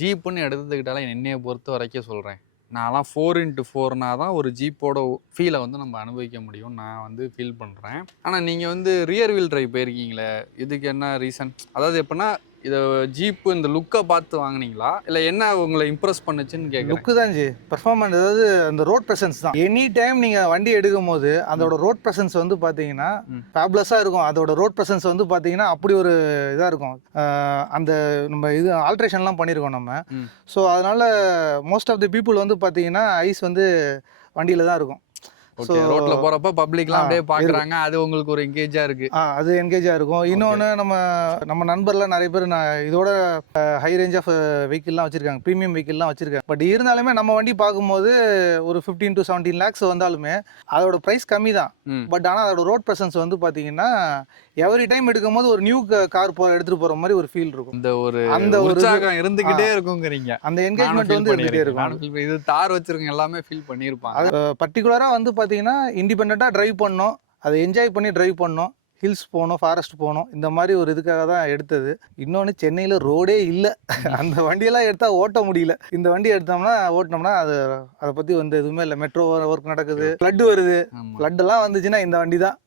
ஜீப்புன்னு எடுத்துக்கிட்டாலே என்னைய பொறுத்த வரைக்கும் சொல்கிறேன். நான்லாம் 4x4னா தான் ஒரு ஜீப்போட ஃபீலை வந்து நம்ம அனுபவிக்க முடியும். நான் வந்து ஃபீல் பண்ணுறேன். ஆனால் நீங்கள் வந்து ரியர் வீல் டிரைவ் போயிருக்கீங்களே, இதுக்கு என்ன ரீசன்? அதாவது எப்படின்னா, இதை ஜீப்பு இந்த லுக்கை பார்த்து வாங்குனீங்களா? இல்லை என்ன உங்களை இம்ப்ரெஸ் பண்ணுச்சுன்னு கேட்குறேன். லுக்கு தான் ஜி, பெர்ஃபார்மன்ஸ், அதாவது அந்த ரோட் ப்ரெசன்ஸ் தான். எனி டைம் நீங்கள் வண்டி எடுக்கும் போது அதோட ரோட் ப்ரெசன்ஸ் வந்து பார்த்தீங்கன்னா ஃபேப்லஸாக இருக்கும். அதோட ரோட் ப்ரெசன்ஸ் வந்து பார்த்தீங்கன்னா அப்படி ஒரு இதாக இருக்கும். அந்த நம்ம இது ஆல்ட்ரேஷன்லாம் பண்ணியிருக்கோம் நம்ம. ஸோ அதனால் மோஸ்ட் ஆஃப் தி பீப்புள் வந்து பார்த்தீங்கன்னா ஐஸ் வந்து வண்டியில் தான் இருக்கும். ஓகே, ரோட்ல போறப்ப பப்ளிக்லாம் அப்படியே பாக்குறாங்க. அது உங்களுக்கு ஒரு என்கேஜா இருக்கு. அது என்கேஜா இருக்கும். இன்னொன்று நம்ம நண்பர்லாம் நிறைய பேர் இதோட ஹை ரேஞ்ச் ஆஃப் வெஹிக்கிள்லாம் வச்சிருக்காங்க, ப்ரீமியம் வெஹிக்கிள்லாம் வச்சிருக்காங்க. பட் இருந்தாலுமே நம்ம வண்டி பார்க்கும்போது ஒரு 15 to 17 lakhs வந்தாலுமே அதோட ப்ரைஸ் கம்மி தான். பட் ஆனால் அதோட ரோட் ப்ரெசன்ஸ் வந்து பார்த்தீங்கன்னா எவ்ரி டைம் எடுக்கும் போது ஒரு நியூ கார் எடுத்துட்டு போற மாதிரி ஒரு ஃபீல் இருக்கும். அந்த ஒரு உற்சாகம் இருந்துகிட்டே இருக்குங்கிறீங்க. அந்த என்கேஜ்மெண்ட் வந்து இருந்துகிட்டே இருக்கும். இது தார் வச்சிருக்கங்க எல்லாமே ஃபீல் பண்ணியிருப்பாங்க. பர்டிகுலரா வந்து பார்த்தீங்கன்னா இண்டிபெண்டா டிரைவ் பண்ணோம், அதை என்ஜாய் பண்ணி டிரைவ் பண்ணோம், ஹில்ஸ் போனோம், ஃபாரஸ்ட் போனோம், இந்த மாதிரி ஒரு இதுக்காக தான் எடுத்தது. இன்னொன்று சென்னையில் ரோடே இல்லை, அந்த வண்டியெல்லாம் எடுத்தால் ஓட்ட முடியல. இந்த வண்டி ஓட்டினோம்னா அதை பற்றி வந்து எதுவுமே இல்லை. மெட்ரோ ஒர்க் நடக்குது, ஃப்ளட் வருது, ஃப்ளட்டெல்லாம் வந்துச்சுன்னா இந்த வண்டி தான்.